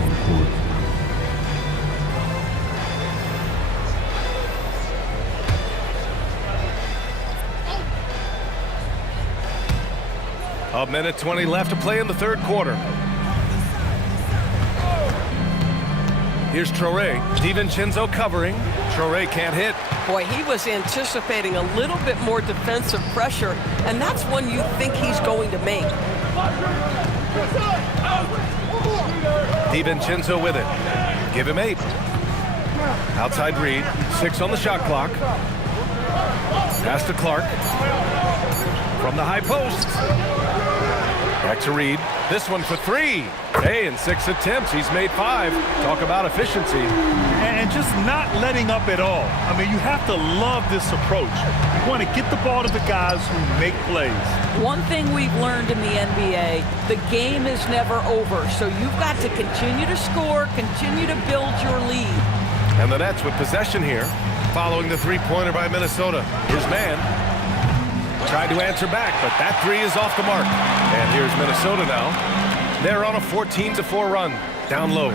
A minute 20 left to play in the third quarter. Here's Traore. DiVincenzo covering. Traore can't hit. Boy, he was anticipating a little bit more defensive pressure, and that's one you think he's going to make. DiVincenzo with it. Give him 8. Outside Reed. 6 on the shot clock. Pass to Clark. From the high post. Back to Reed. This one for 3. Hey, in 6 attempts, he's made 5. Talk about efficiency. And just not letting up at all. I mean, you have to love this approach. You want to get the ball to the guys who make plays. One thing we've learned in the NBA, the game is never over. So you've got to continue to score, continue to build your lead. And the Nets with possession here, following the three-pointer by Minnesota. His man tried to answer back, but that 3 is off the mark. And here's Minnesota now. They're on a 14-4 run, down low.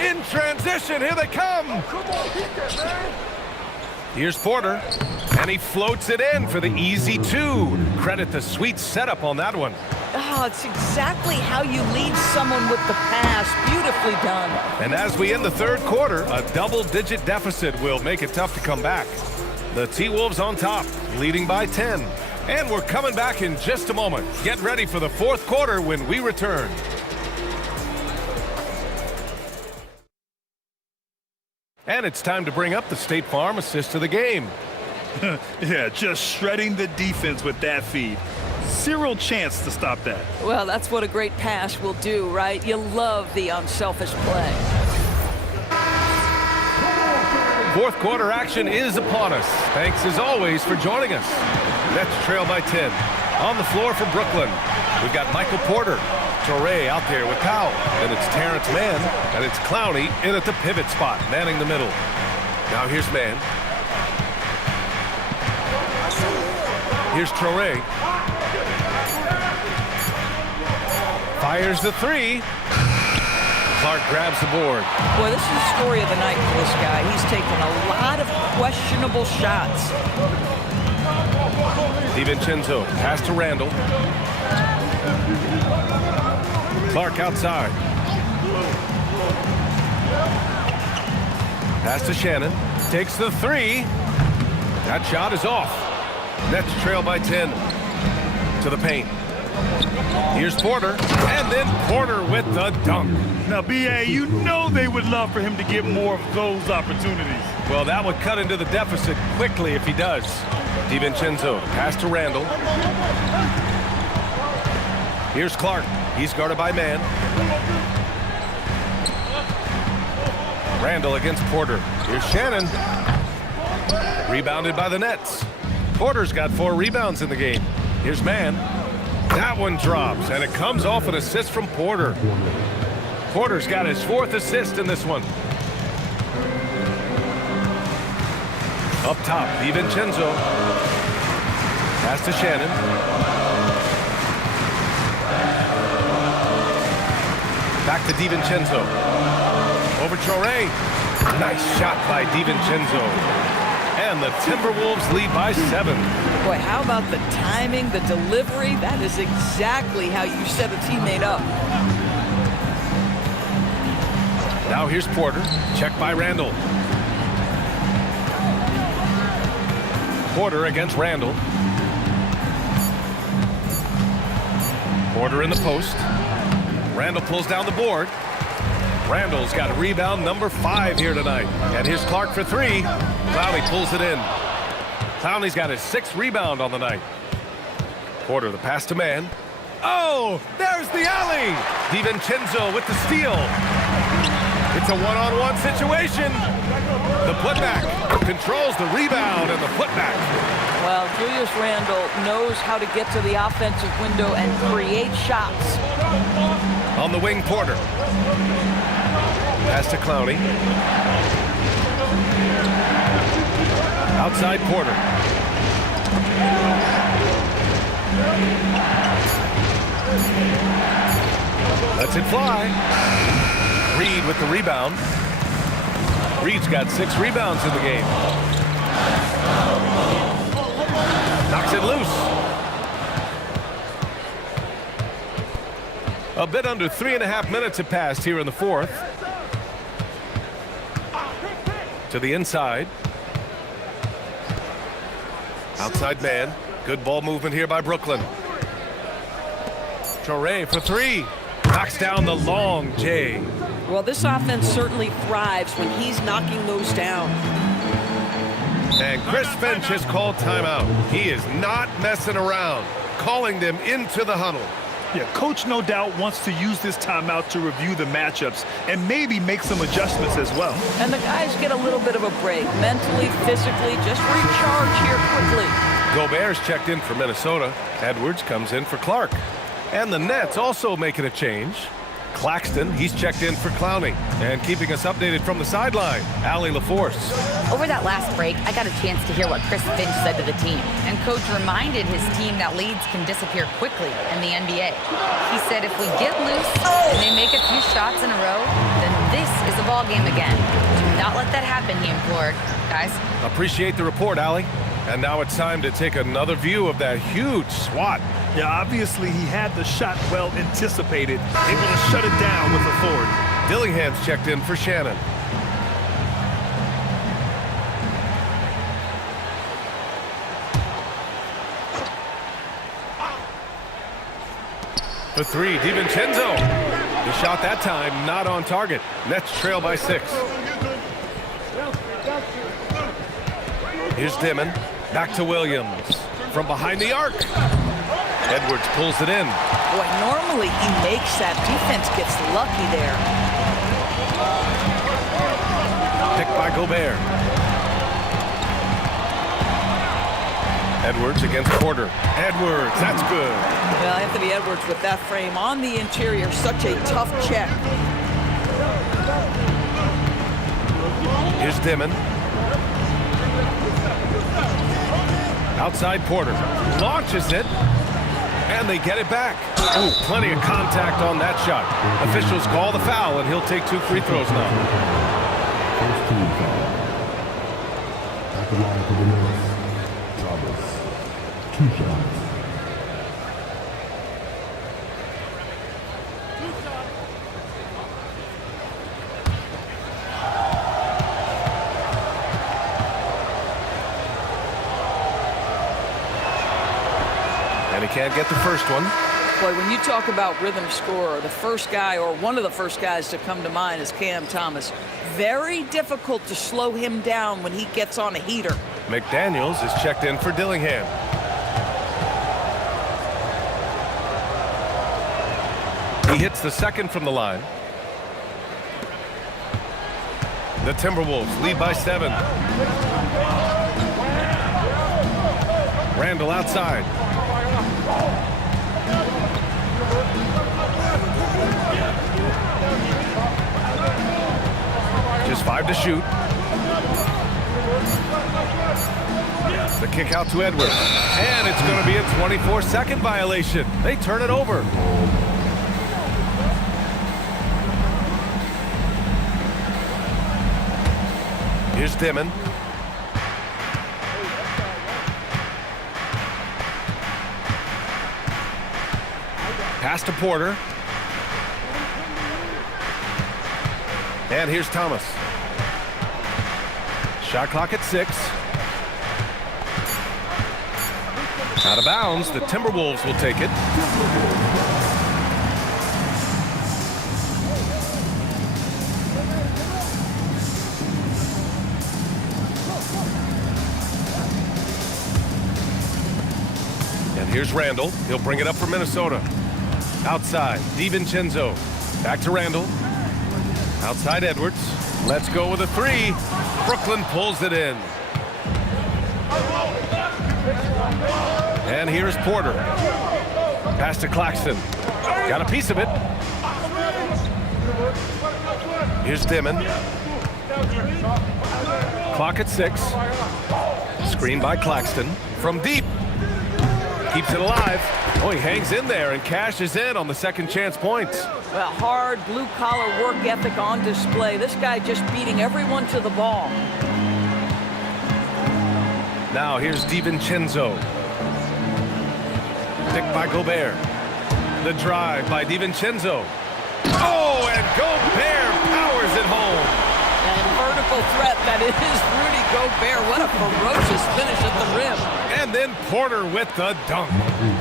In transition, here they come. Here's Porter, and he floats it in for the easy 2. Credit the sweet setup on that one. Oh, it's exactly how you lead someone with the pass. Beautifully done. And as we end the third quarter, a double-digit deficit will make it tough to come back. The T-Wolves on top, leading by 10. And we're coming back in just a moment. Get ready for the fourth quarter when we return. And it's time to bring up the State Farm assist of the game. Yeah, just shredding the defense with that feed. Zero chance to stop that. Well, that's what a great pass will do, right? You love the unselfish play. Fourth quarter action is upon us. Thanks as always for joining us. Nets trail by 10. On the floor for Brooklyn, we've got Michael Porter. Traore out there with Powell. And it's Terrence Mann. And it's Clowney in at the pivot spot, manning the middle. Now here's Mann. Here's Traore. Fires the 3. Clark grabs the board. Boy, this is the story of the night for this guy. He's taken a lot of questionable shots. DiVincenzo, pass to Randall. Clark outside. Pass to Shannon. Takes the 3. That shot is off. Nets trail by 10. To the paint. Here's Porter. And then Porter with the dunk. Now, B.A., you know they would love for him to get more of those opportunities. Well, that would cut into the deficit quickly if he does. DiVincenzo, pass to Randall. Here's Clark. He's guarded by Mann. Randall against Porter. Here's Shannon. Rebounded by the Nets. Porter's got 4 rebounds in the game. Here's Mann. That one drops, and it comes off an assist from Porter. Porter's got his 4th assist in this one. Up top, DiVincenzo. Pass to Shannon. Back to DiVincenzo. Over Traore. Nice shot by DiVincenzo. And the Timberwolves lead by 7. Boy, how about the timing, the delivery? That is exactly how you set a teammate up. Now here's Porter. Checked by Randall. Porter against Randall. Porter in the post. Randall pulls down the board. Randall's got a rebound number 5 here tonight. And here's Clark for 3. Clowney pulls it in. Clowney's got his 6th rebound on the night. Porter the pass to Mann. Oh, there's the alley. DiVincenzo with the steal. It's a one-on-one situation. The putback controls the rebound and the putback. Well, Julius Randle knows how to get to the offensive window and create shots. On the wing, Porter. Pass to Clowney. Outside Porter. Lets it fly. Reed with the rebound. Reed's got 6 rebounds in the game. Knocks it loose. A bit under 3.5 minutes have passed here in the fourth. To the inside. Outside man. Good ball movement here by Brooklyn. Traore for three. Knocks down the long J. Well, this offense certainly thrives when he's knocking those down. And Chris Finch has called timeout. He is not messing around, calling them into the huddle. Yeah, coach no doubt wants to use this timeout to review the matchups and maybe make some adjustments as well. And the guys get a little bit of a break, mentally, physically, just recharge here quickly. Gobert's checked in for Minnesota. Edwards comes in for Clark. And the Nets also making a change. Claxton, he's checked in for Clowney. And keeping us updated from the sideline, Allie LaForce. Over that last break, I got a chance to hear what Chris Finch said to the team. And Coach reminded his team that leads can disappear quickly in the NBA. He said if we get loose and they make a few shots in a row, then this is a ball game again. Do not let that happen, he implored. Guys. Appreciate the report, Allie. And now it's time to take another view of that huge swat. Yeah, obviously he had the shot well anticipated, able to shut it down with authority. Dillingham's checked in for Shannon. For three, DiVincenzo. The shot that time not on target. Nets trail by 6. Here's Dimon. Back to Williams. From behind the arc. Edwards pulls it in. Boy, normally he makes that. Defense gets lucky there. Picked by Gobert. Edwards against Porter. Edwards, that's good. Well, Anthony Edwards with that frame on the interior, such a tough check. Here's Dimon. Outside Porter. Launches it. And they get it back. Ooh, plenty of contact on that shot. Officials call the foul, and he'll take 2 free throws now. First team foul. At the line for the Nets, Thomas. 2 shots. And he can't get the first one. Boy, when you talk about rhythm scorer, the first guy or one of the first guys to come to mind is Cam Thomas. Very difficult to slow him down when he gets on a heater. McDaniels is checked in for Dillingham. He hits the second from the line. The Timberwolves lead by 7. Randall outside. Just 5 to shoot. The kick out to Edwards. And it's going to be a 24-second violation. They turn it over. Here's Dimon. Pass to Porter. And here's Thomas. Shot clock at 6. Out of bounds. The Timberwolves will take it. And here's Randall. He'll bring it up for Minnesota. Outside, DiVincenzo. Back to Randall. Outside Edwards. Let's go with a 3. Brooklyn pulls it in. And here's Porter. Pass to Claxton. Got a piece of it. Here's Dimon. Clock at 6. Screen by Claxton. From deep. Keeps it alive. Oh, he hangs in there and cashes in on the second chance points. Well, hard blue-collar work ethic on display. This guy just beating everyone to the ball. Now here's DiVincenzo. Picked by Gobert. The drive by DiVincenzo. Oh, and Gobert powers it home. And vertical triple threat that is Rudy Gobert. What a ferocious finish at the rim. And then Porter with the dunk.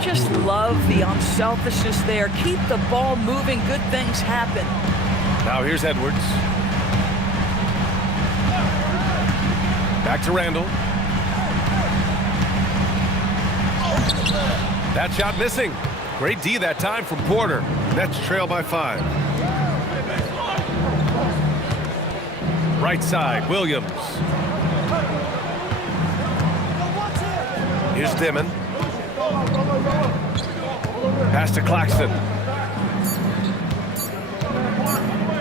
Just love the unselfishness there. Keep the ball moving. Good things happen. Now here's Edwards. Back to Randall. That shot missing. Great D that time from Porter. Nets trail by 5. Right side, Williams. Here's Dimon. Pass to Claxton.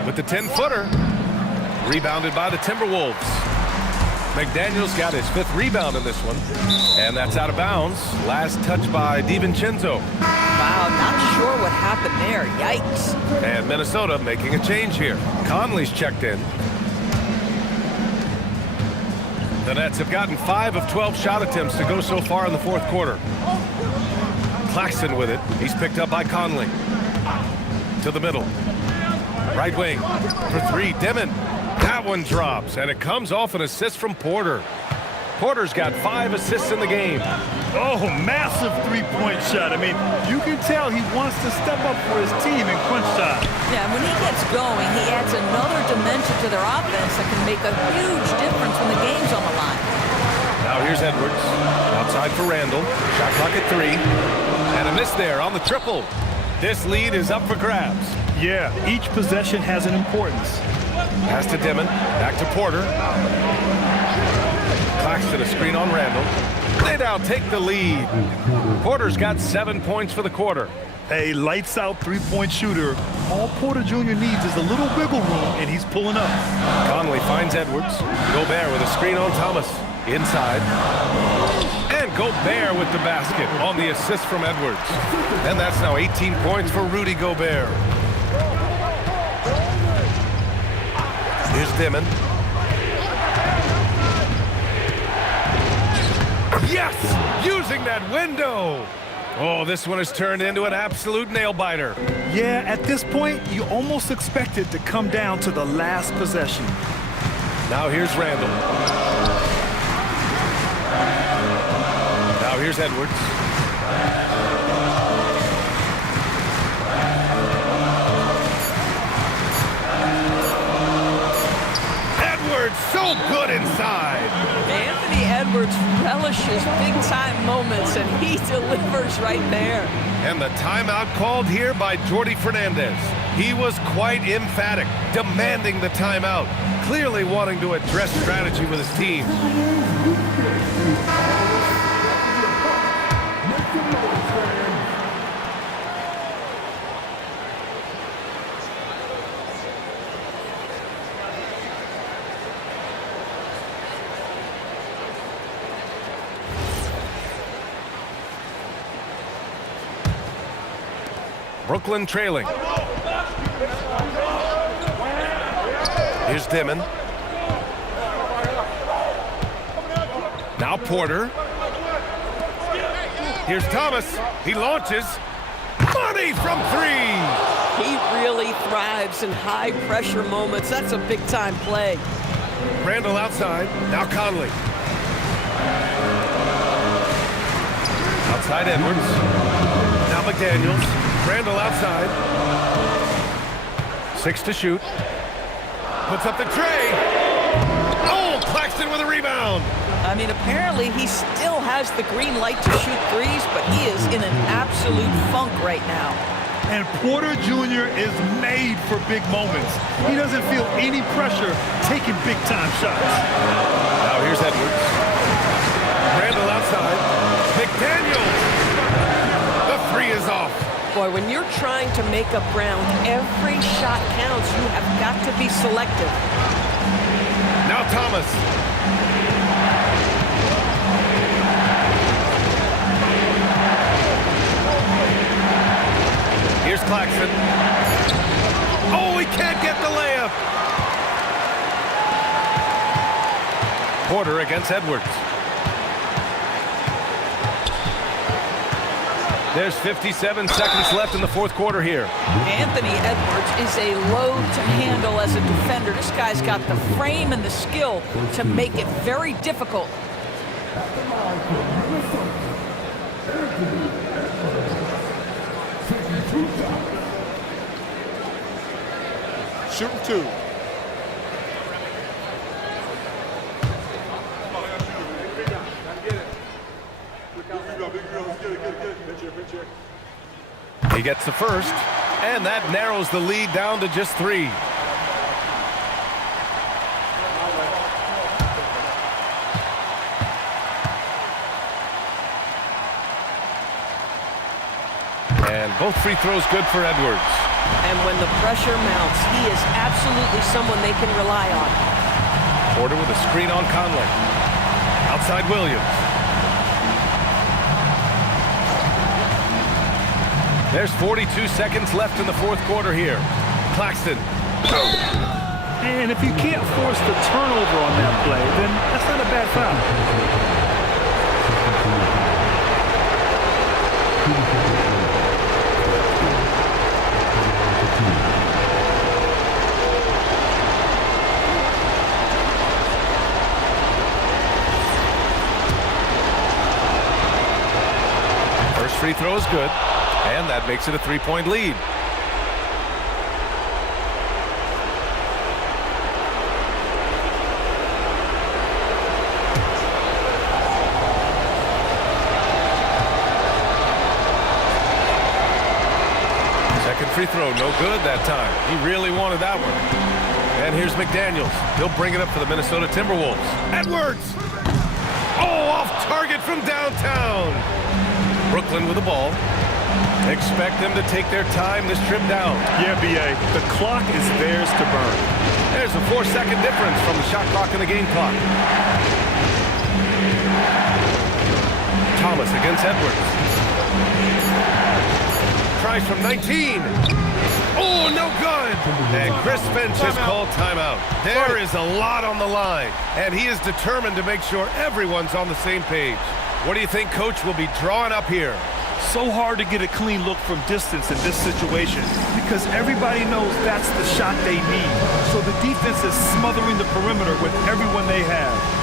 With the 10-footer. Rebounded by the Timberwolves. McDaniels got his 5th rebound in this one. And that's out of bounds. Last touch by DiVincenzo. Wow, not sure what happened there. Yikes. And Minnesota making a change here. Conley's checked in. The Nets have gotten 5 of 12 shot attempts to go so far in the 4th quarter. Claxton with it. He's picked up by Conley. To the middle. Right wing. For 3, Dimon. That one drops, and it comes off an assist from Porter. Porter's got 5 assists in the game. Oh, massive three-point shot. I mean, you can tell he wants to step up for his team in crunch time. Yeah, when he gets going, he adds another dimension to their offense that can make a huge difference when the game's on the line. Now here's Edwards. Outside for Randall. Shot clock at 3. And a miss there on the triple. This lead is up for grabs. Yeah, each possession has an importance. Pass to Dimon. Back to Porter. Claxton a screen on Randall. They now take the lead. Porter's got 7 points for the quarter. A lights-out three-point shooter. All Porter Jr. needs is a little wiggle room, and he's pulling up. Conley finds Edwards. Gobert with a screen on Thomas. Inside. And Gobert with the basket on the assist from Edwards. And that's now 18 points for Rudy Gobert. Here's Dimon. Yes! Using that window! Oh, this one has turned into an absolute nail-biter. Yeah, at this point, you almost expect it to come down to the last possession. Now here's Randall. Now here's Edwards. Edwards, so good inside. Anthony Edwards relishes big-time moments, and he delivers right there. And the timeout called here by Jordi Fernandez. He was quite emphatic, demanding the timeout, clearly wanting to address strategy with his team. Brooklyn trailing. Here's Dimon. Now Porter. Here's Thomas. He launches. Money from 3. He really thrives in high-pressure moments. That's a big-time play. Randall outside. Now Conley. Outside Edwards. Now McDaniels. Randall outside. 6 to shoot. Puts up the tray. Oh, Claxton with a rebound. I mean, apparently he still has the green light to shoot threes, but he is in an absolute funk right now. And Porter Jr. is made for big moments. He doesn't feel any pressure taking big-time shots. Now here's Edwards. Randall outside. McDaniels. The 3 is off. Boy, when you're trying to make up ground, every shot counts. You have got to be selective. Now Thomas. Here's Claxton. Oh, he can't get the layup. Porter against Edwards. There's 57 seconds left in the fourth quarter here. Anthony Edwards is a load to handle as a defender. This guy's got the frame and the skill to make it very difficult. Shooting 2. He gets the first, and that narrows the lead down to just 3. And both free throws good for Edwards. And when the pressure mounts, he is absolutely someone they can rely on. Porter with a screen on Conley. Outside Williams. There's 42 seconds left in the fourth quarter here. Claxton. And if you can't force the turnover on that play, then that's not a bad foul. First free throw is good, and that makes it a 3-point lead. Second free throw, no good that time. He really wanted that one. And here's McDaniels. He'll bring it up for the Minnesota Timberwolves. Edwards! Oh, off target from downtown. Brooklyn with the ball. Expect them to take their time this trip down. Yeah, B.A., the clock is theirs to burn. There's a 4-second difference from the shot clock and the game clock. Thomas against Edwards. Tries from 19. Oh, no good. And Chris Finch has called timeout. There is a lot on the line, and he is determined to make sure everyone's on the same page. What do you think Coach will be drawing up here? So hard to get a clean look from distance in this situation because everybody knows that's the shot they need. So the defense is smothering the perimeter with everyone they have.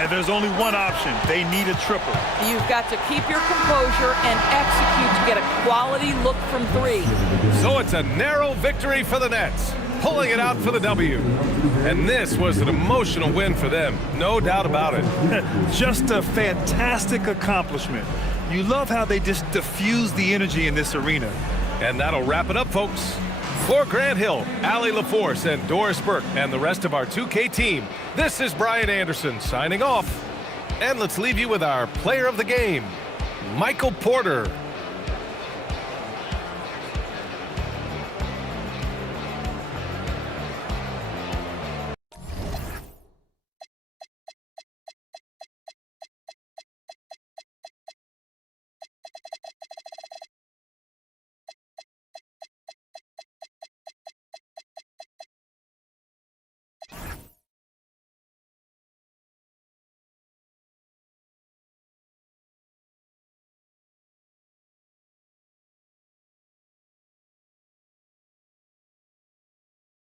And there's only one option. They need a triple. You've got to keep your composure and execute to get a quality look from 3. So it's a narrow victory for the Nets, pulling it out for the W. And this was an emotional win for them, no doubt about it. Just a fantastic accomplishment. You love how they just diffuse the energy in this arena. And that'll wrap it up, folks. For Grant Hill, Allie LaForce, and Doris Burke, and the rest of our 2K team, this is Brian Anderson signing off. And let's leave you with our player of the game, Michael Porter.